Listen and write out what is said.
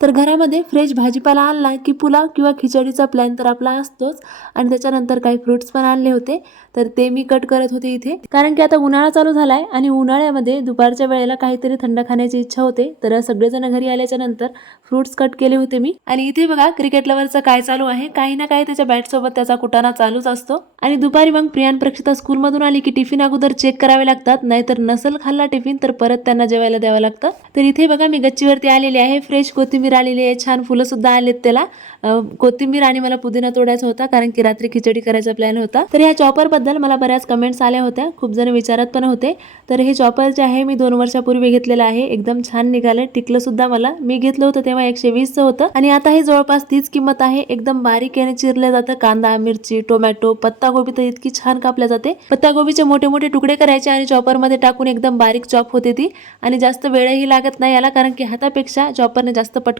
तर घरामध्ये फ्रेश भाजीपाला आणला की पुलाव किंवा खिचडीचा प्लॅन तर आपला असतोच. आणि त्याच्यानंतर काही फ्रुट्स पण आणले होते, तर ते मी कट करत होते इथे, कारण की आता उन्हाळा चालू झालाय आणि उन्हाळ्यामध्ये दुपारच्या वेळेला काहीतरी थंड खाण्याची इच्छा होते. तर सगळेजण घरी आल्याच्या नंतर फ्रुट्स कट केले होते मी. आणि इथे बघा क्रिकेट लवरचं काय चालू आहे, काही ना काही त्याच्या बॅट सोबत त्याचा कुटाणा चालूच असतो. आणि दुपारी मग प्रियान प्रक्षिता स्कूल मधून आली की टिफिन अगोदर चेक करावे लागतात, नाहीतर नसल खाल्ला टिफिन तर परत त्यांना जेवायला द्यावं लागतं. तर इथे बघा मी गच्चीवरती आलेली आहे, फ्रेश कोथिंबीर आलेली आहे, छान फुलं सुद्धा आलेत त्याला. कोथिंबीर आणि मला पुदिना तोडायचा होता, कारण की रात्री खिचडी करायचा प्लॅन होता. तर ह्या चॉपर बद्दल मला बऱ्याच कमेंट्स आल्या होत्या, खूप जण विचारत पण होते. तर हे चॉपर जे आहे मी 2 वर्षापूर्वी घेतलेलं आहे, एकदम छान निघाले, टिकलं सुद्धा मला. मी घेतलं होतं तेव्हा 120चं होतं आणि आता हे जवळपास तीच किंमत आहे. एकदम बारीक याने चिरलं जातं, कांदा, मिरची, टोमॅटो, पत्तागोबी तर इतकी छान कापल्या जाते. पत्तागोबीचे मोठे मोठे तुकडे करायचे आणि चॉपर मध्ये टाकून एकदम बारीक चॉप होते ती. आणि जास्त वेळही लागत नाही याला, कारण की हातापेक्षा चॉपरने जास्त पटकन